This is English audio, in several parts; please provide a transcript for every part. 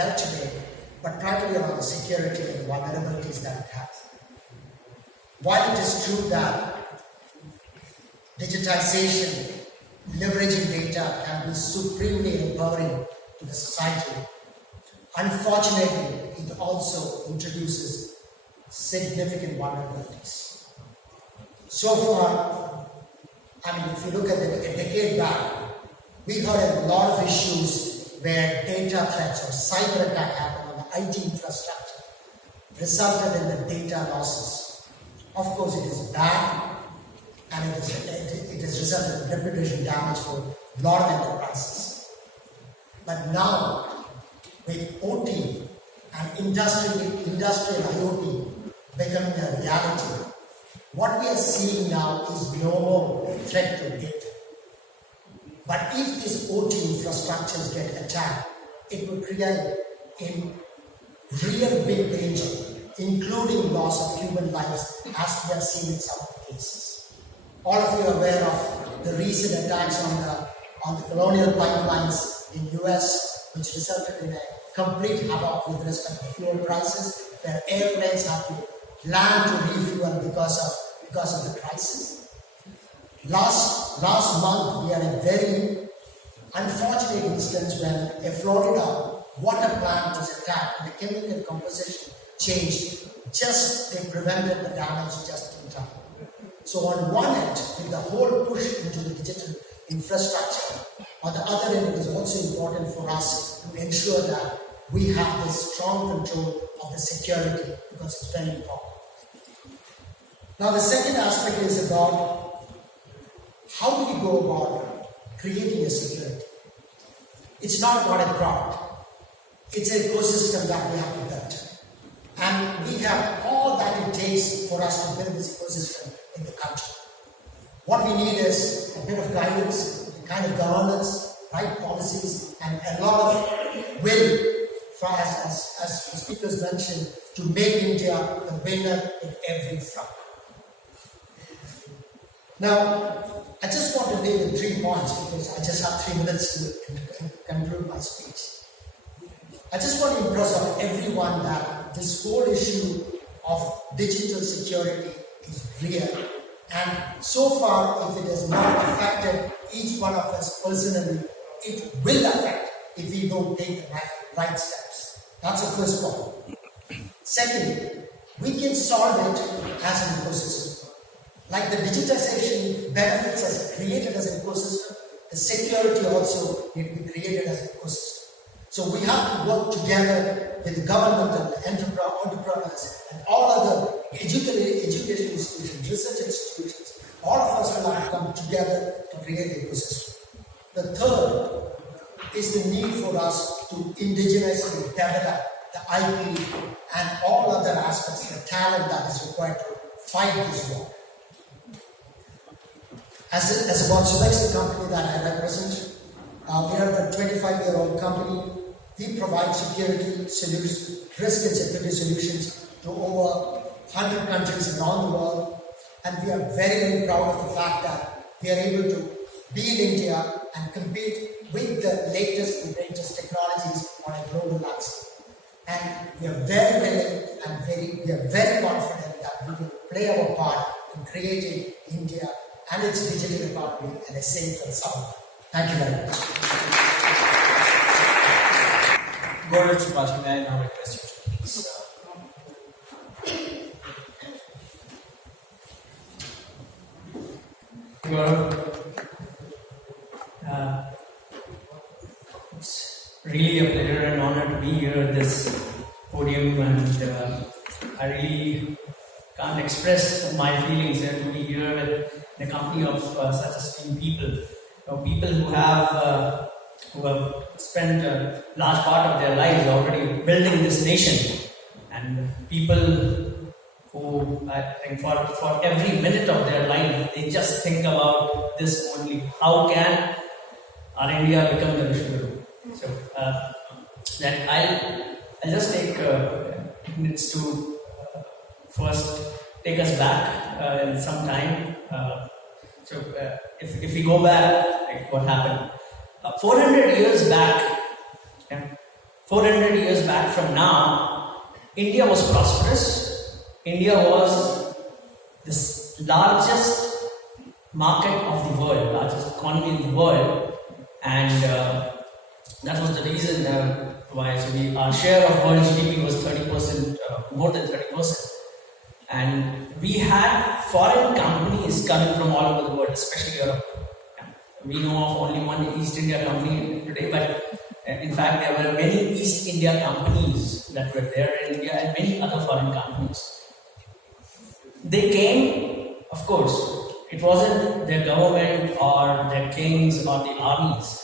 dealt today, but primarily around the security and the vulnerabilities that it has. While it is true that digitization, leveraging data can be supremely empowering to the society, unfortunately, it also introduces significant vulnerabilities. So far, if you look at a decade back, we heard a lot of issues where data threats or cyber attack happened on the IT infrastructure, resulted in the data losses. Of course, it is bad, and it has resulted in reputation damage for a lot of enterprises. But now, with OT and industrial IoT becoming a reality, what we are seeing now is no more threat to data. But if these OT infrastructures get attacked, it will create a real big danger, including loss of human lives, as we have seen in some of the cases. All of you are aware of the recent attacks on the colonial pipelines in US, which resulted in a complete havoc with respect to fuel prices, where airplanes have to land to refuel because of the crisis. Last month, we had a very unfortunate instance when a Florida water plant was attacked and the chemical composition changed. They prevented the damage just in time. So on one end, with the whole push into the digital infrastructure, on the other end, it is also important for us to ensure that we have this strong control of the security, because it's very important. Now, the second aspect is about how do we go about creating a security. It's not about a product. It's an ecosystem that we have to build. And we have all that it takes for us to build this ecosystem in the country. What we need is a bit of guidance, a kind of governance, right policies, and a lot of will, for as the speakers mentioned, to make India the winner in every front. Now, I just want to leave with 3 points because I just have 3 minutes to conclude my speech. I just want to impress on everyone that this whole issue of digital security is real. And so far, if it has not affected each one of us personally, it will affect if we don't take the right steps. That's the first point. Second, we can solve it as an ecosystem. Like the digitization benefits as created as an ecosystem, the security also need to be created as an ecosystem. So we have to work together with the government and the entrepreneurs and all other education institutions, research institutions. All of us will have to come together to create the ecosystem. The third is the need for us to indigenously develop the IP and all other aspects, the talent that is required to fight this war. As about Subex, the company that I represent, we are a 25-year-old company. We provide security solutions, risk and security solutions to over 100 countries around the world. And we are very, very proud of the fact that we are able to be in India and compete with the latest and greatest technologies on a global landscape. And we are very willing and we are very confident that we will play our part in creating India and its digital economy and a safe and sound. Thank you very much. Gaurav Tripathi, may I now request you to please. Gaurav, it's really a pleasure and honor to be here at this podium, and I really can't express my feelings to be here with the company of such esteemed people. People who have spent a large part of their lives already building this nation, and people who, I think, for every minute of their life, they just think about this only: how can our India become the Vishwaguru? So, then I'll just take minutes to first take us back in some time. If we go back, like what happened 400 years back, 400 years back from now, India was prosperous. India was the largest market of the world, largest economy in the world, and that was the reason why our share of world GDP was 30%, more than 30%. And we had foreign companies coming from all over the world, especially Europe. We know of only one East India company today, but in fact there were many East India companies that were there in India and many other foreign companies. They came, of course, it wasn't their government or their kings or the armies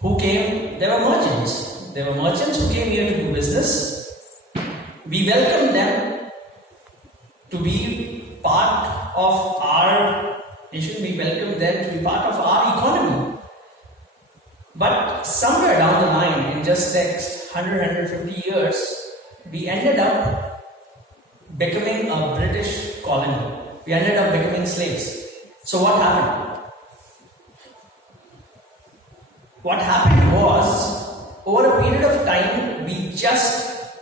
who came. They were merchants. They were merchants who came here to do business. We welcomed them to be part of our nation. We welcomed them to be part of our economy. But somewhere down the line, in just next 150 years, we ended up becoming a British colony. We ended up becoming slaves. So what happened? What happened was, over a period of time, we just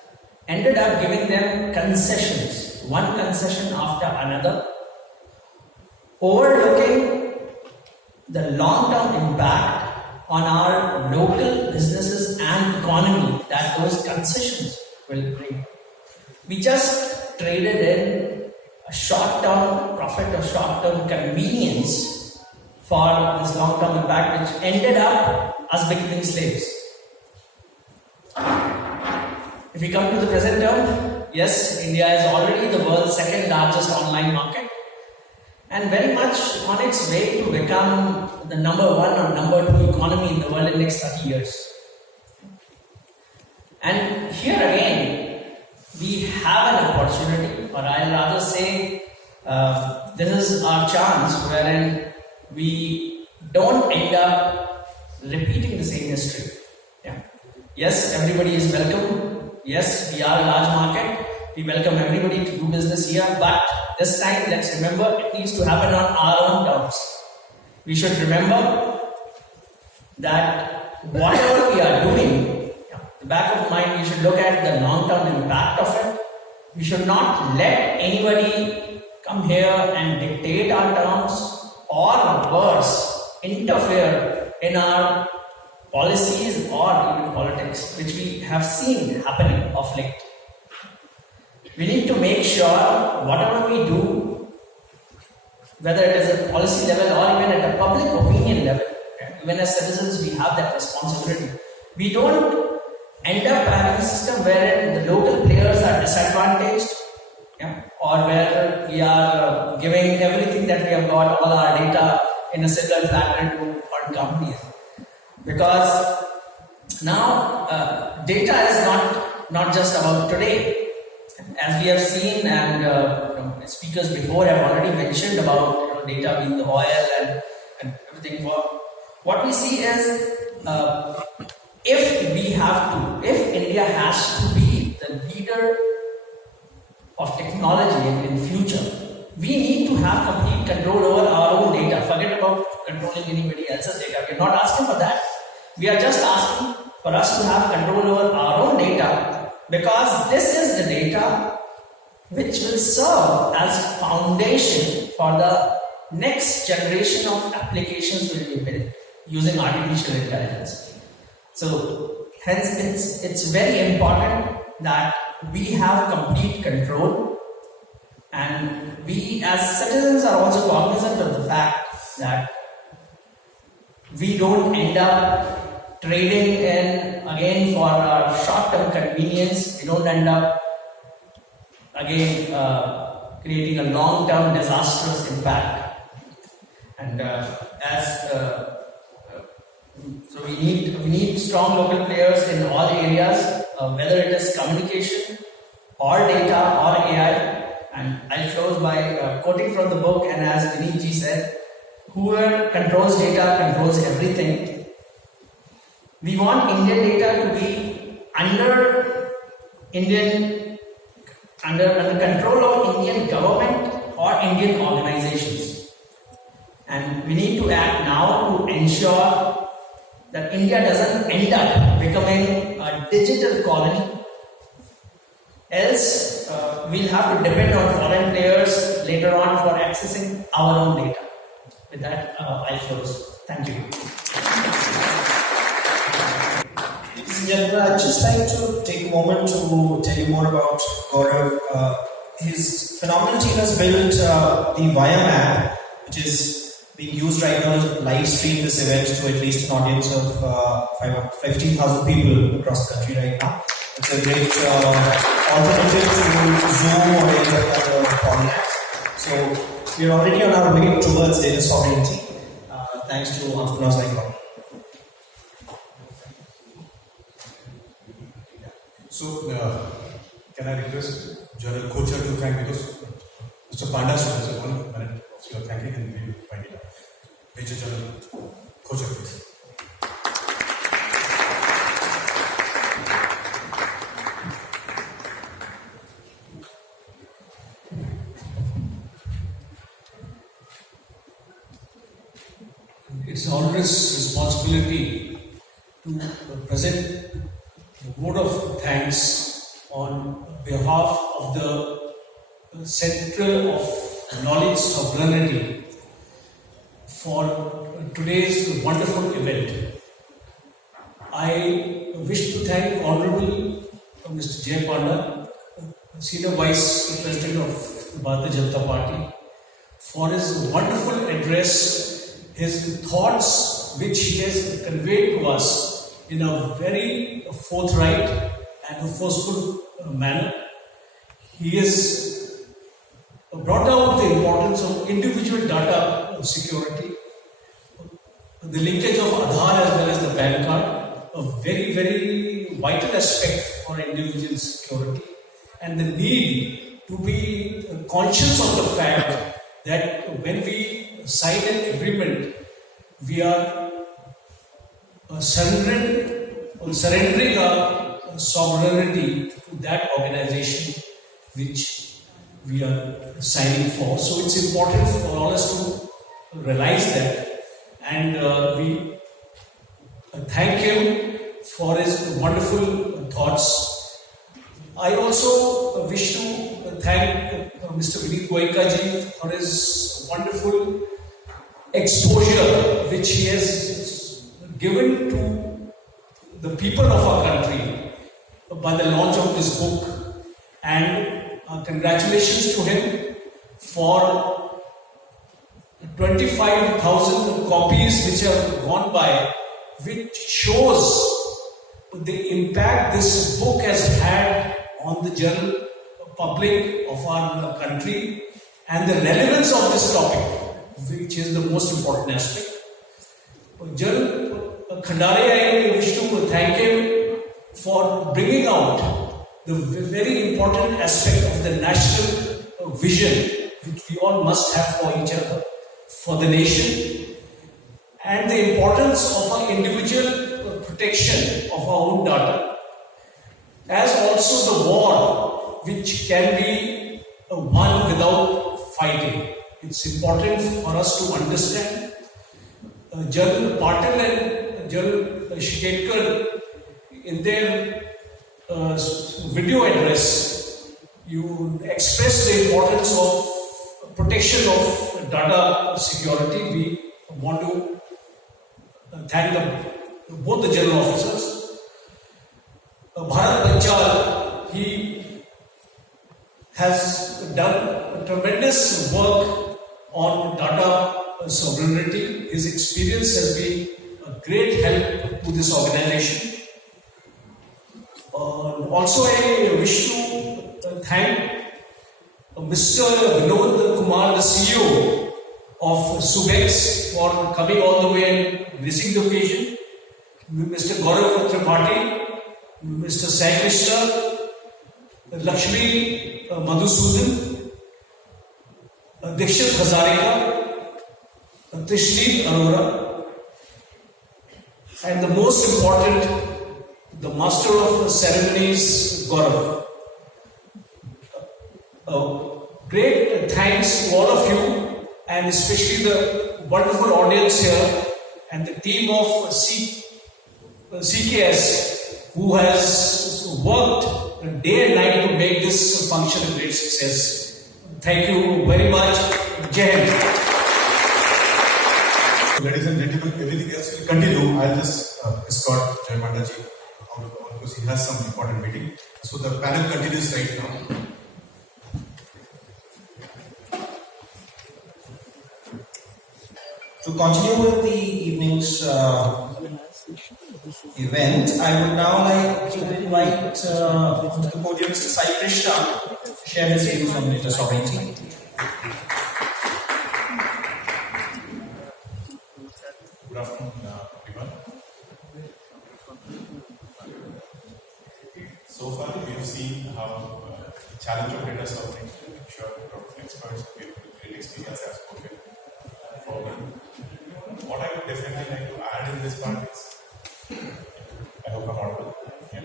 ended up giving them concessions, one concession after another, overlooking the long-term impact on our local businesses and economy that those concessions will bring. We just traded in a short-term profit or short-term convenience for this long-term impact, which ended up us becoming slaves. If we come to the present term, yes, India is already the world's second largest online market and very much on its way to become the number one or number two economy in the world in the next 30 years. And here again, we have an opportunity, or I'll rather say, this is our chance wherein we don't end up repeating the same history. Yeah. Yes, everybody is welcome. Yes, we are a large market. We welcome everybody to do business here. But this time, let's remember, it needs to happen on our own terms. We should remember that whatever we are doing, the back of mind, we should look at the long-term impact of it. We should not let anybody come here and dictate our terms or worse, interfere in our policies or even politics, which we have seen happening of late. We need to make sure whatever we do, whether it is at policy level or even at a public opinion level, even as citizens, we have that responsibility. We don't end up having a system wherein the local players are disadvantaged, or where we are giving everything that we have got, all our data, in a similar platter to foreign companies. Because now data is not just about today. As we have seen, and speakers before have already mentioned about data being the oil and everything. What we see is, if India has to be the leader of technology in future, we need to have complete control over our own data. Forget about controlling anybody else's data. We are not asking for that. We are just asking for us to have control over our own data, because this is the data which will serve as foundation for the next generation of applications will be built using artificial intelligence. So hence it's very important that we have complete control, and we as citizens are also cognizant of the fact that we don't end up trading in again for our short-term convenience. We don't end up again creating a long-term disastrous impact. And so we need strong local players in all areas, whether it is communication or data or AI. And I'll close by quoting from the book, and as Vineet ji said, whoever controls data controls everything. We want Indian data to be under control of Indian government or Indian organizations. And we need to act now to ensure that India doesn't end up becoming a digital colony. Else, we'll have to depend on foreign players later on for accessing our own data. With that, I'll close. Thank you. Ladies and gentlemen, I'd just like to take a moment to tell you more about Gaurav. His phenomenal team has built the Viam app, which is being used right now to live stream this event to at least an audience of 15,000 people across the country right now. It's a great alternative to Zoom or any other formats. So we're already on our way towards data sovereignty, thanks to entrepreneurs like Gaurav. So, can I request General Kocher to thank, because Mr. Panda said 1 minute of your thanking and we will find it out. Major General Kocher, please. It's an onerous responsibility to present a vote of thanks on behalf of the Center of Knowledge Sovereignty for today's wonderful event. I wish to thank Honorable Mr. Jay Panda, Senior Vice President of the Bharatiya Janata Party, for his wonderful address, his thoughts which he has conveyed to us in a very forthright and forceful manner. He has brought out the importance of individual data security, the linkage of Aadhaar as well as the PAN card, a very, very vital aspect for individual security, and the need to be conscious of the fact that when we sign an agreement, we are surrendering our sovereignty to that organization which we are signing for. So it's important for all us to realize that, and we thank him for his wonderful thoughts. I also wish to thank Mr. Vineet Goenka ji for his wonderful exposure which he has given to the people of our country by the launch of this book, and congratulations to him for 25,000 copies which have gone by, which shows the impact this book has had on the general public of our country and the relevance of this topic, which is the most important aspect. General Khandare, I wish to thank him for bringing out the very important aspect of the national vision which we all must have for each other, for the nation, and the importance of our individual protection of our own data, as also the war which can be won without fighting. It's important for us to understand. General Patil and General Shiketkar, in their video address, you express the importance of protection of data security. We want to thank both the general officers. Bharat Panchal, he has done tremendous work on data sovereignty. His experience has been a great help to this organization. Also, I wish to thank Mr. Vinod Kumar, the CEO of Subex, for coming all the way and gracing the occasion. Mr. Gaurav Tripathi, Mr. Sai Krishna, Lakshmi Madhusudan, Dikshit Hazarika, Trishneet Arora, and the most important, the Master of Ceremonies, Gaurav. Great thanks to all of you, and especially the wonderful audience here and the team of CKS, who has worked day and night to make this function a great success. Thank you very much. Jai Hind. Ladies and gentlemen, everything else will continue. I'll just escort Jay Mandaji out because he has some important meeting. So the panel continues right now. To continue with the evening's event, I would now like to invite to the podium Mr. Sai Krishna to share his views on data sovereignty. Good afternoon, everyone. So far, we have seen how the challenge of data sovereignty. I'm sure experts with great experience have spoken for me. What I would definitely like to add in this part is, I hope I'm audible. Yeah.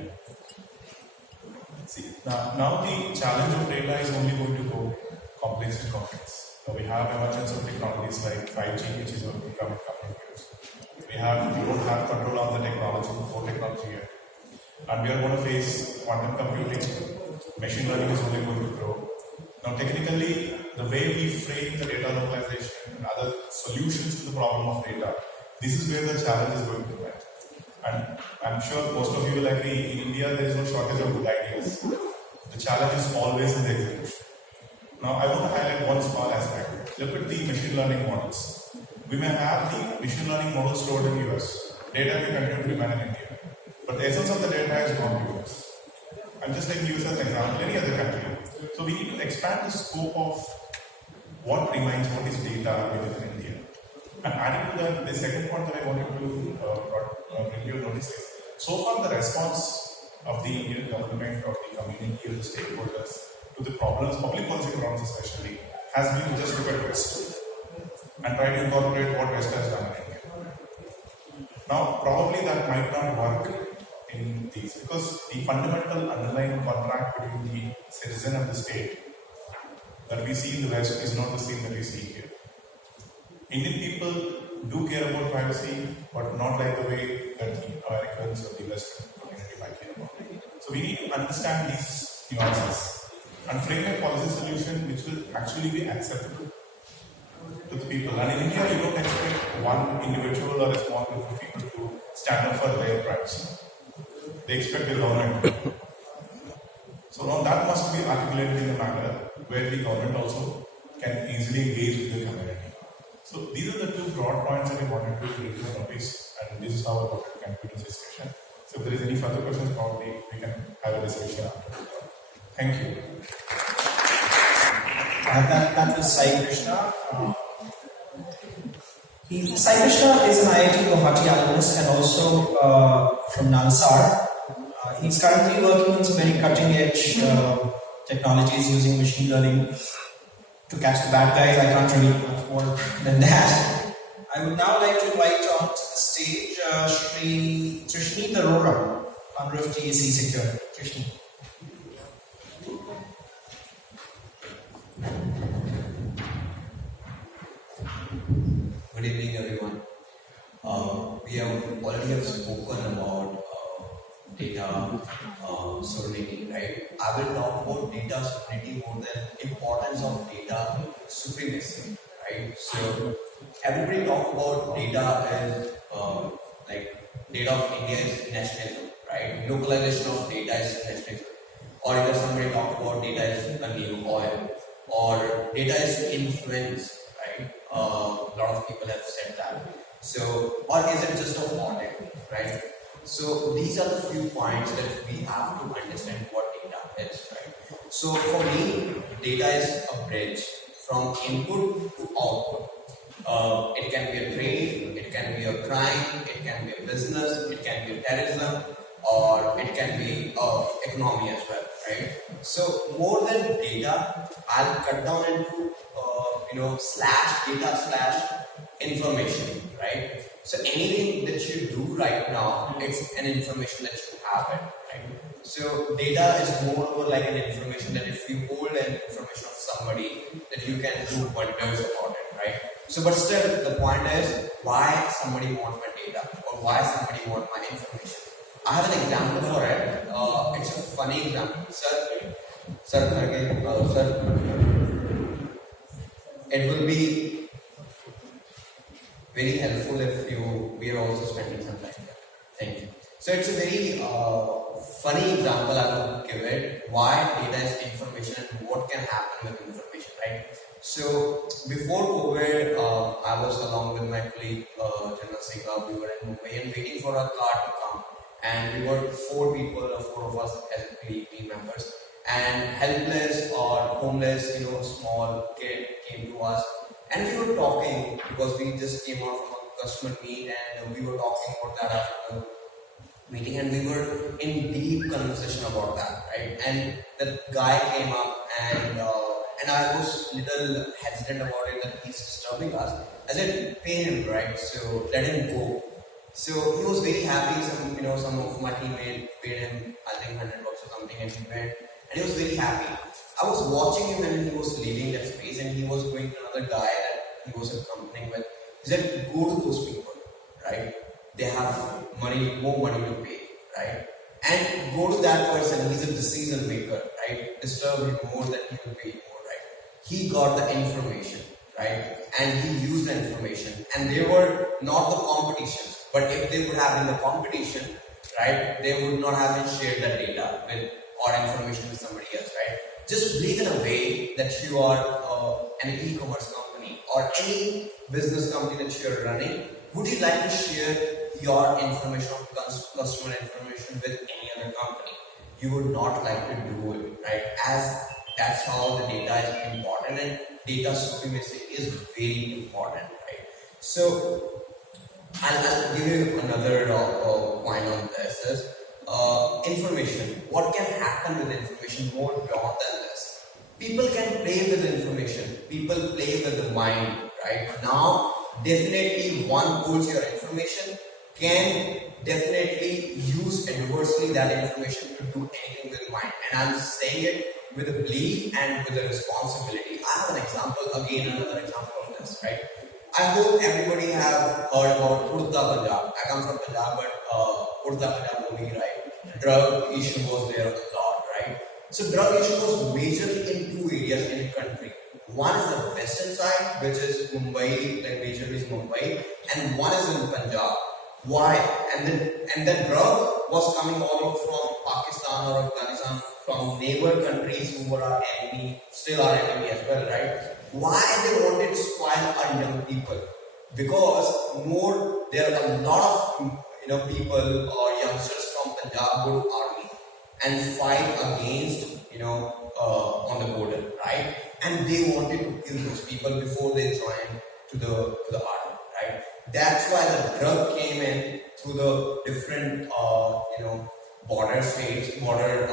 See, now the challenge of data is only going to go complex and complex. Now we have emergence of technologies like 5G, which is going to come in a couple of years. We don't have control on the technology, core technology yet. And we are going to face quantum computing. Machine learning is only going to grow. Now, technically, the way we frame the data localization and other solutions to the problem of data, this is where the challenge is going to lie. And I'm sure most of you will agree, in India, there is no shortage of good ideas. The challenge is always in the execution. Now, I want to highlight one small aspect. Look at the machine learning models. We may have the machine learning models stored in US. Data may continue to remain in India. But the essence of the data is not US. I'm just taking US as an example, any other country. So we need to expand the scope of what remains, what is data within India. And adding to that, the second point that I wanted to bring you notice is, so far the response of the Indian government, of the community, of the stakeholders to the problems, public policy problems especially, has been just look at West and try to incorporate what West has done in India. Now, probably that might not work in these because the fundamental underlying contract between the citizen and the state that we see in the West is not the same that we see here. Indian people do care about privacy, but not like the way that the Americans or the Western community might care about it. So we need to understand these nuances and frame a policy solution which will actually be acceptable to the people. And in India, you don't expect one individual or a small group of people to stand up for their privacy. They expect the government. So now that must be articulated in a manner where the government also can easily engage with the community. So these are the two broad points that I wanted to bring to your notice, and this is how I wanted to conclude this discussion. So if there is any further questions, probably we can have a discussion after. Thank you. That was Sai Krishna. Sai Krishna is an IIT Guwahati alumnus and also from Nalsar. He's currently working on some very cutting-edge technologies using machine learning to catch the bad guys. I can't really do much more than that. I would now like to invite onto the stage Shri Trishni Arora, founder of TAC Secure. Trishni. Good evening, everyone. We already have spoken about data sovereignty, right? I will talk about data sovereignty more than importance of data supremacy, right? So everybody talk about data as like data of India is nationalism, right? Localization of data is nationalism. Or either somebody talk about data is a new oil, or data is influence, right? A lot of people have said that. So, or is it just a model, right? So these are the few points that we have to understand what data is, right? So for me, data is a bridge from input to output. It can be a trade, it can be a crime, it can be a business, it can be a terrorism, or it can be economy as well, right? So more than data, I'll cut down into slash data slash information, right? So anything that you do right now, it's an information that you have it, right? So data is more like an information that if you hold an information of somebody, that you can do wonders about it, right? So, but still, the point is why somebody wants my data or why somebody wants my information. I have an example for it. It's a funny example. Sir, it will be very helpful if we are also spending some time there. Thank you. So it's a very funny example I will give it. Why data is information and what can happen with information, right? So before COVID, I was along with my colleague General Singha. We were in Mumbai and waiting for our car to come. And we were four of us as colleague team members. And helpless or homeless, small kid came to us. And we were talking because we just came out from a customer meet and we were talking about that after the meeting and we were in deep conversation about that, right? And the guy came up and I was little hesitant about it that he's disturbing us. I said, pay him, right? So let him go. So he was very happy. Some of my teammates paid him, I think $100 or something, and he went. And he was very happy. I was watching him when he was leaving that space and he was going to another guy that he was accompanying with. He said, go to those people, right? They have more money to pay, right? And go to that person, he's a decision maker, right? Disturb him more than he will pay you more, right? He got the information, right? And he used the information. And they were not the competitions, but if they would have been the competition, right, they would not have been shared that data with or information with somebody else, right? Just breathe in a way that you are an e-commerce company or any business company that you are running. Would you like to share your information or customer information with any other company? You would not like to do it, right? As that's how the data is important and data supremacy is very important, right? So I'll give you another point on this is information. What can happen with information more beyond than this? People can play with information. People play with the mind, right? Now, definitely one holds your information can definitely use adversely that information to do anything with mind. And I'm saying it with a belief and with a responsibility. I have an example, again, another example of this, right? I hope everybody have heard about Udta Punjab. I come from Punjab, but Udta Punjab movie, right? Drug issue was there a lot, right? So drug issue was majorly in two areas in the country. One is the western side, which is Mumbai, like majorly is Mumbai, and one is in Punjab. Why? And the drug was coming all over from Pakistan or Afghanistan, from neighbor countries who were our enemy, still our enemy as well, right? Why they wanted to spoil our young people? Because there are a lot of people or youngsters from Punjab go to army and fight against on the border, right? And they wanted to kill those people before they joined to the army, right? That's why the drug came in through the different border states, border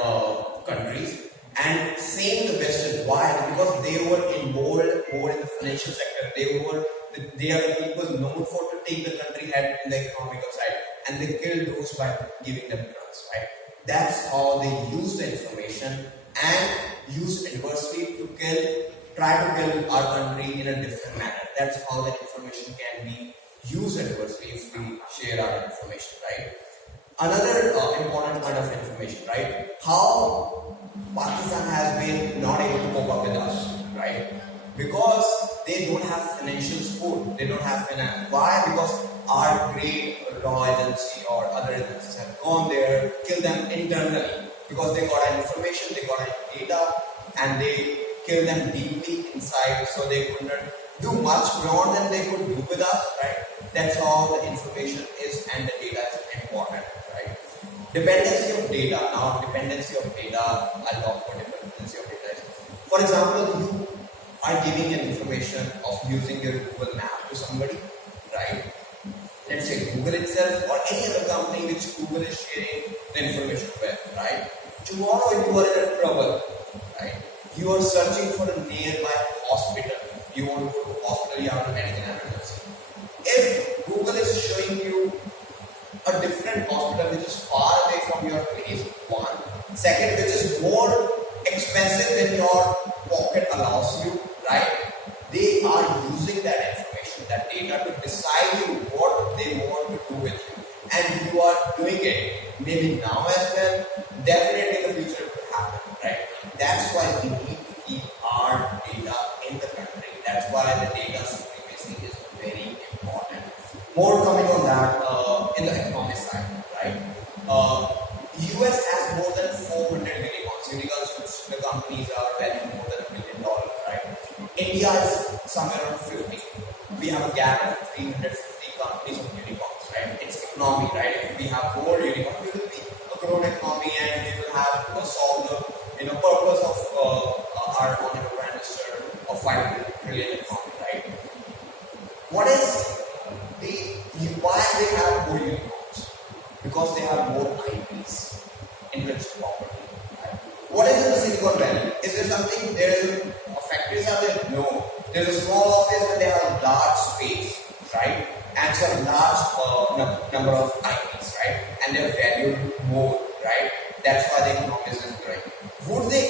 countries. And same the Western. Why? Because they were involved more in the financial sector. They are the people known for to take the country ahead in the economical side, and they killed those by giving them drugs. Right? That's how they use the information and use adversely to try to kill our country in a different manner. That's how the information can be used adversely if we share our information. Right? Another important kind of information, right? How Pakistan has been not able to cope up with us, right? Because they don't have financial support, they don't have finance. Why? Because our great law agency or other agencies have gone there, killed them internally. Because they got information, they got data, and they killed them deeply inside, so they couldn't do much beyond than they could do with us, right? That's how the information is and the data is important. Dependency of data. Now, dependency of data, I'll talk about dependency of data. For example, you are giving an information of using your Google map to somebody, right? Let's say Google itself or any other company which Google is sharing the information with, right? Tomorrow you are in a trouble, right? You are searching for a nearby hospital. You want to go to hospital, you have to medical emergency. If Google is showing you a different hospital which is far away from your place, one. Second, which is more expensive than your pocket allows you, right? They are using that information. data to decide you what they want to do with you. And you are doing it maybe now as well, definitely in the future it will happen, right? That's why we need to keep our data in the country. That's why the data supremacy is very important. More coming on that in the economic side, right? US has more than 400 unicorns. Unicorns, which the companies are valued more than $1 billion, right? India is somewhere around 50. We have a gap of 350 companies of unicorns, right? It's economy, right? If we have more unicorns, we will be a grown economy and we will have solve the purpose of our honorable prime minister of 5 trillion economy, right? What is why they have more unicorns? Because they have more IPs, intellectual property. Right? What is in the Silicon Valley? Is there something? Factories are there? No. There's a small office and they have a large space, right? And so a large number of IPs, right? And they're valued more, right? That's why the economy is growing. Would they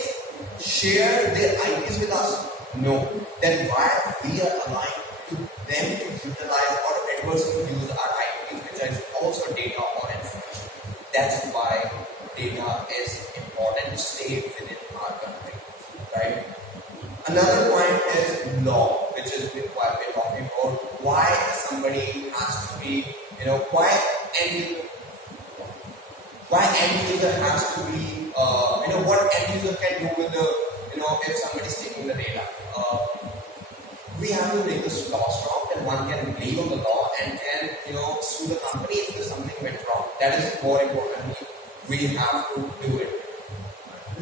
share their IPs with us? No. Then why we are allowing to them to utilize or adversely use our IPs, which is also data or information? That's why data is important to stay within our country, right? Another point is law, which is what we're talking about. Why somebody has to be, why end user has to be, what end user can do with the, if somebody's taking the data. We have to make this law strong, and one can believe on the law and can, sue the company if there's something went wrong. That is more important. We have to do it.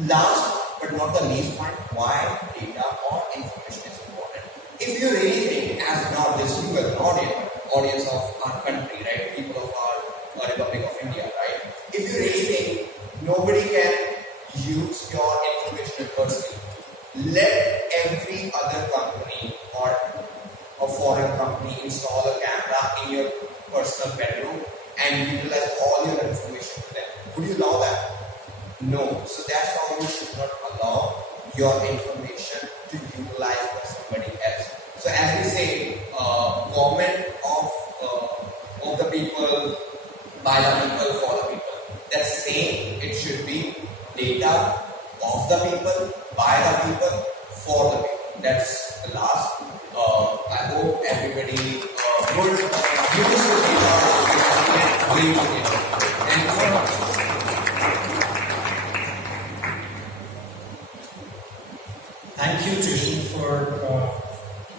Last but not the least point, why data or information is important. If you really think, as not just you as an audience of our country, right, people of our Republic of India, right, if you really think nobody can use your information adversely, let every other company or a foreign company install a camera in your personal bedroom and utilize all your information to them. Would you allow that? No. So that's how you should not allow your information to utilize by somebody else. So as we say, government of the people, by the people, for the people. That's saying it should be data of the people, by the people, for the people. That's the last. I hope everybody would use the data and bring it. Thank you so much. Thank you, Trishan, for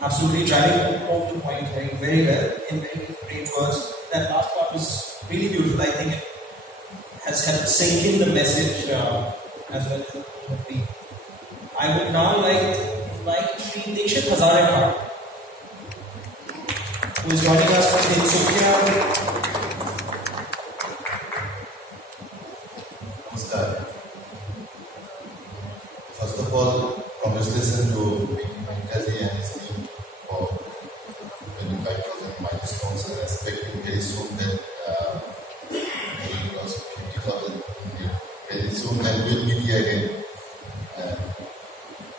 absolutely driving home the point very well in very great words. That last part was really beautiful. I think it has helped sink in the message as well as the I would now like Shri Dikshit Hazare, who is joining us from Tinsukia. Namaskar. First of all, congratulations to Venkaji and his team for 25,000 milestones and expecting very soon that we cross 50,000 very soon and we'll meet here again.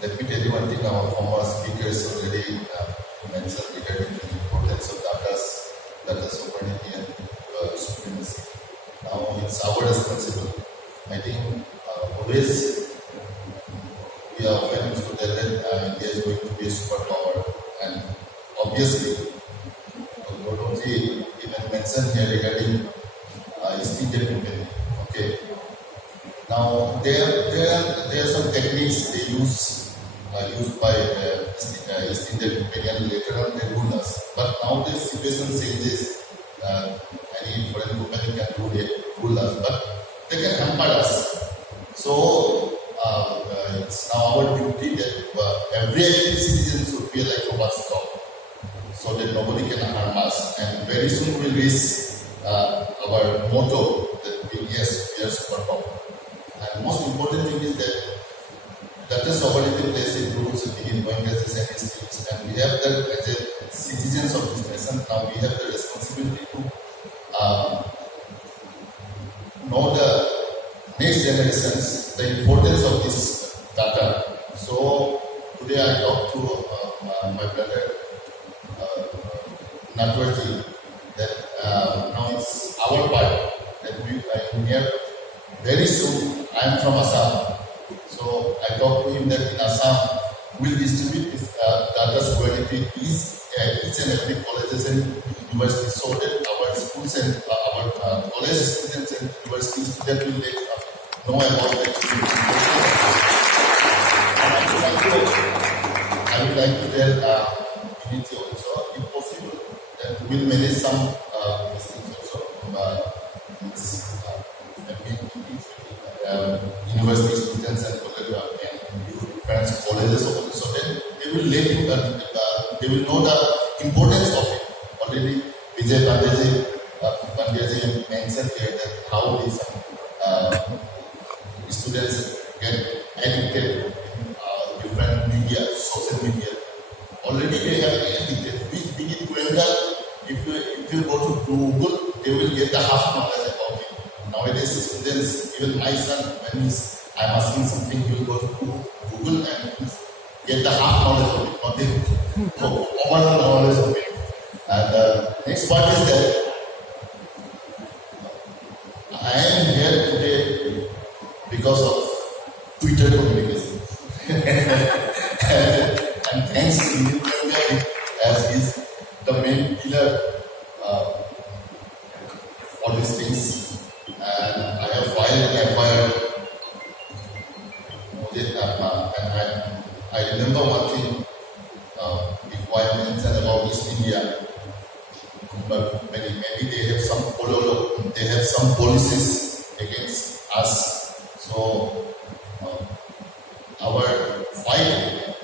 Let me tell you one thing, our former speakers already mentioned regarding the importance of data sovereignty and supremacy. Now it's our responsibility. I think always we are often used to tell that India is going to be a superpower, and obviously, Lord Oji even mentioned here regarding East Indian Company. Okay. Now there are some techniques they used by East Indian Company, and later on they rule us. But now the situation changes. Any foreign company can rule us, but they can hamper us. So it's now our duty that every citizen should feel like a watchdog, so that nobody can harm us. And very soon we'll reach our motto that we are superpower. And most important thing is that data sovereignty plays a role in Bangladesh and its teams. And we have that as a citizens of this nation. Now we have the responsibility to know the next generations the importance of this data. So today I talked to my brother Natwarji that now it's our part that we are here very soon. I am from Assam, so I talked to him that in Assam we'll distribute this data sovereignty each and every colleges and universities, so that our schools and our college students and university students will know about that. I would like to tell unity also, if possible, that we'll manage some things also. University students and different colleges also, so that they will let you, they will know the importance of it. Already Vijay Pandyaji mentioned here that how these students get addicted in different media, social media. Already they have addicted. Which begin Goenka, if you go to Google, they will get the half knowledge about it. Nowadays, students, even my son, when I'm asking something, he will go to Google and get the half knowledge of it, not the overall knowledge of it. And next part is that I am here today because of Twitter communication. and thanks to India as is the main pillar for these things. And I have filed an FIR. And I remember one thing before I mentioned about East India. But maybe they have some policies against us. So our fight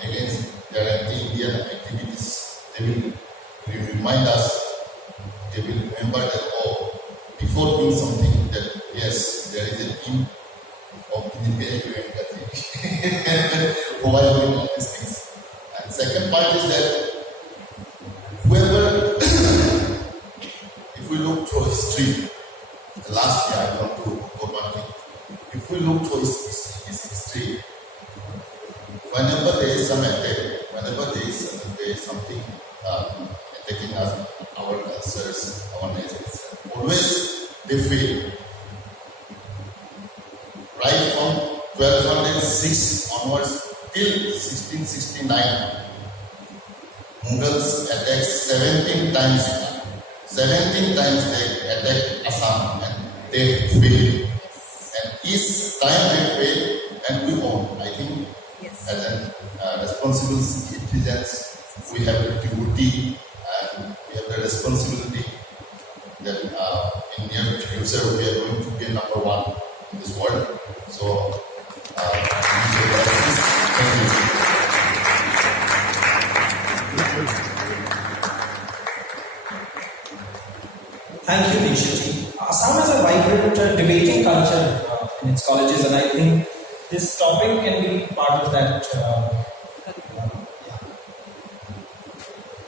against their anti-Indian activities, they will remind us, they will remember that before doing something, that yes, there is a team of independent country who are doing all these things. And second part is that whoever, if we look through history, last year I went to Gurmati, if we look through his history, whenever there is some attack, whenever there is something attacking us, our cultures, our natures, always they fail. Right from 1206 onwards till 1669, Mughals attacked 17 times. 17 times they attacked Assam and they failed. And each time they failed and we won. I think as a responsible citizens, we have the duty and we have the responsibility that in near future we are going to be number one in this world. So, thank you. Thank you, Nishaji. Assam has a vibrant debating culture in its colleges, and I think this topic can be part of that.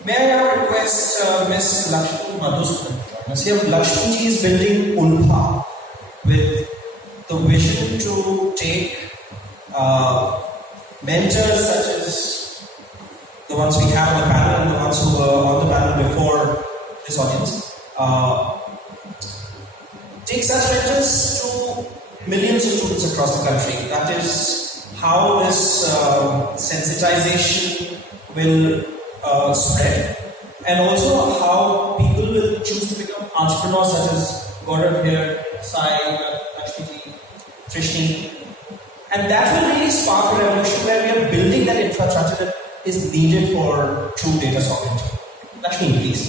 May I now request Ms. Lakshmi Madhusudan? Here, Lakshmi ji is building Ulpa with the vision to take mentors such as the ones we have on the panel and the ones who were on the panel before this audience. Take such mentors to millions of students across the country. That is how this sensitization will spread, and also how people will choose to become entrepreneurs, such as Gaurav here, Sai, Lakshmi, Trishni, and that will really spark a revolution where we are building that infrastructure that is needed for true data sovereignty. Lakshmi, please.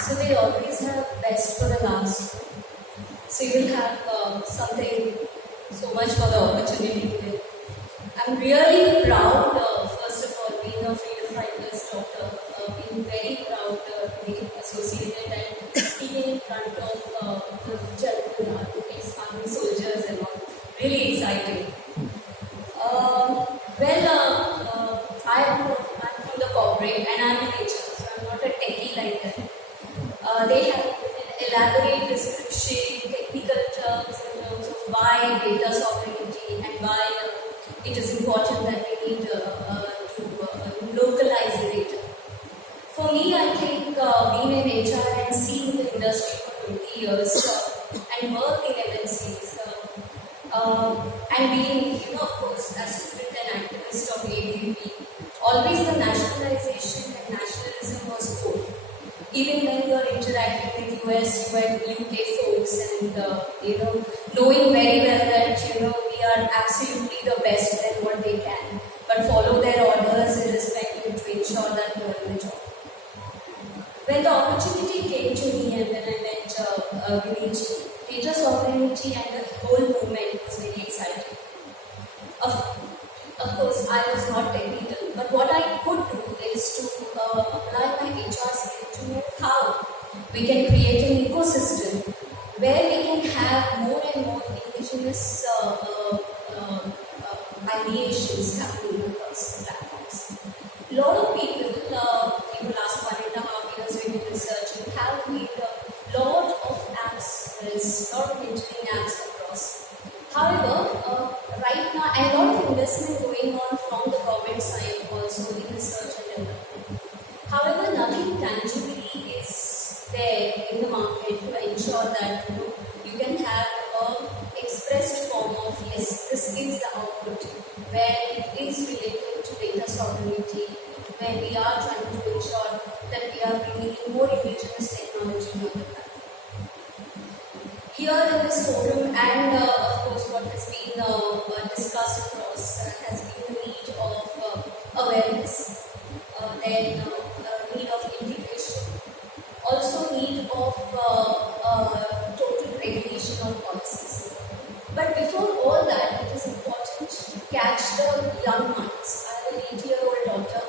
So they always have best for the last. So you will have something so much for the opportunity today. I'm really proud, first of all, being a freedom fighter's daughter, being very proud to be associated and speaking in front of the ex-army soldiers and all. Really exciting. I'm from the corporate and I'm in HR, so I'm not a techie like that. They have an elaborate description, technical terms in terms of why data sovereignty and why it is important that we need to look me, I think being in HR and seeing the industry for 20 years and work in MNCs and being, of course, a student and activist of ABP, always the nationalization and nationalism was core. Even when you're interacting with US, UK folks and, knowing very well that, we are absolutely the best at what they can, but follow their orders irrespective to ensure that you're in the job. When the opportunity came to me and when I met Viniji, data sovereignty and the whole movement was very exciting. Of course, I was not technical, but what I could do is to apply my HR skill to know how we can create an ecosystem where we can have more and more indigenous ideations happening across platforms. A lot of people, in the last 1.5 years we've been researching, have made a lot of apps. There is a lot of engineering apps across. However, right now, and a lot of investment going on from the government side also in research and development. However, nothing tangibly is there in the market to ensure that you can have an expressed form of yes, this is the output, where it is related to data sovereignty, where we are trying to ensure that we are bringing in more indigenous technology on the platform. Here in this forum, and of course, what has been discussed across has been the need of awareness, then need of integration, also need of total regulation of policies. But before all that, it is important to catch the young minds. I have an 8-year-old daughter,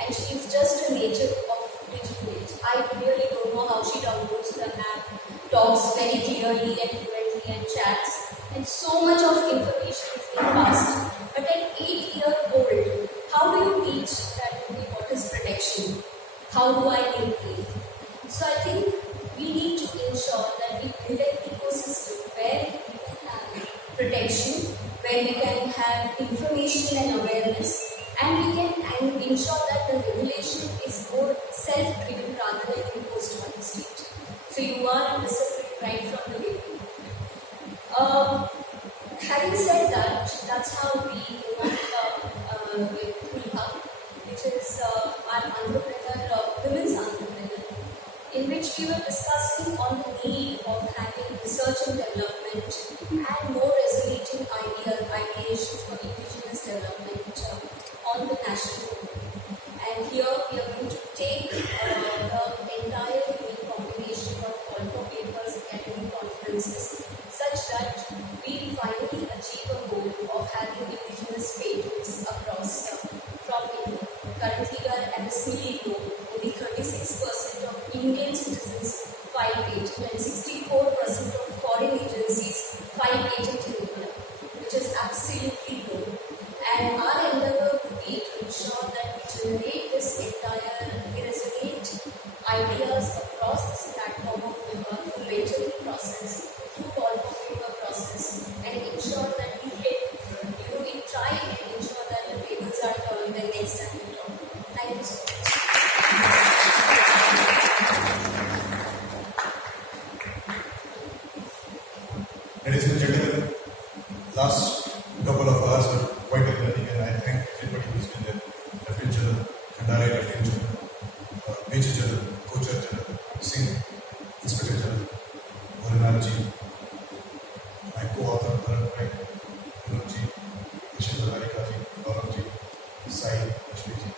and she is just a native of digital age. I really don't know how she downloads the app, talks very clearly and fluently, and chats, and so much of information is being passed. But at 8-year-old, how do you teach that what is protection? How do I live? So I think we need to ensure that we build an ecosystem where we can have protection, where we can have information and awareness, and we can ensure that the regulation is more self-driven rather than imposed by the state. So you are disciplined right from the beginning. Having said that, that's how we with Pulha, which is our entrepreneur, women's entrepreneur, in which we were discussing on the need of having research and development and more resonating ideations for indigenous development on the national level. And here we are going to take the entire unique combination of call for papers, academic conferences, such that we finally achieve a goal of having indigenous patents across from India. Currently, we are at a silly low. Only 36% of Indian citizens file patent, and 64% of foreign agencies file patent in India, which is absolutely low. And our endeavor would be to ensure that we generate this entire, we resonate ideas across this platform of Pulha through mentoring process, through call for paper process, and ensure that we we try and ensure that the tables are turned the next time we talk. Thank you so much. Ladies and gentlemen, last couple of hours were quite enlightening, and I thank everybody who's been there. Lieutenant General Khandare, Lieutenant General, Major General, Co-Chair General, Singh, Inspector General, Morinarji, my co-author, Bharat Bhai, Punamji, Vishnu Harikaji, Gauramji, Sai, Lakshmiji,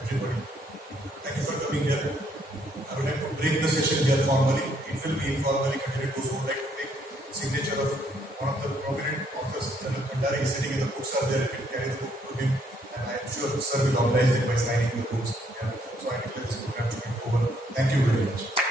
everybody. Thank you for coming here. I would like to break the session here formally. It will be informally continued. Those who would like to take signature of one of the prominent authors, General Khandare, is sitting in the books are there. You can carry the book to him, and I am sure Sir will oblige it by signing the books. Yeah. So I declare this program to be over. Thank you very much.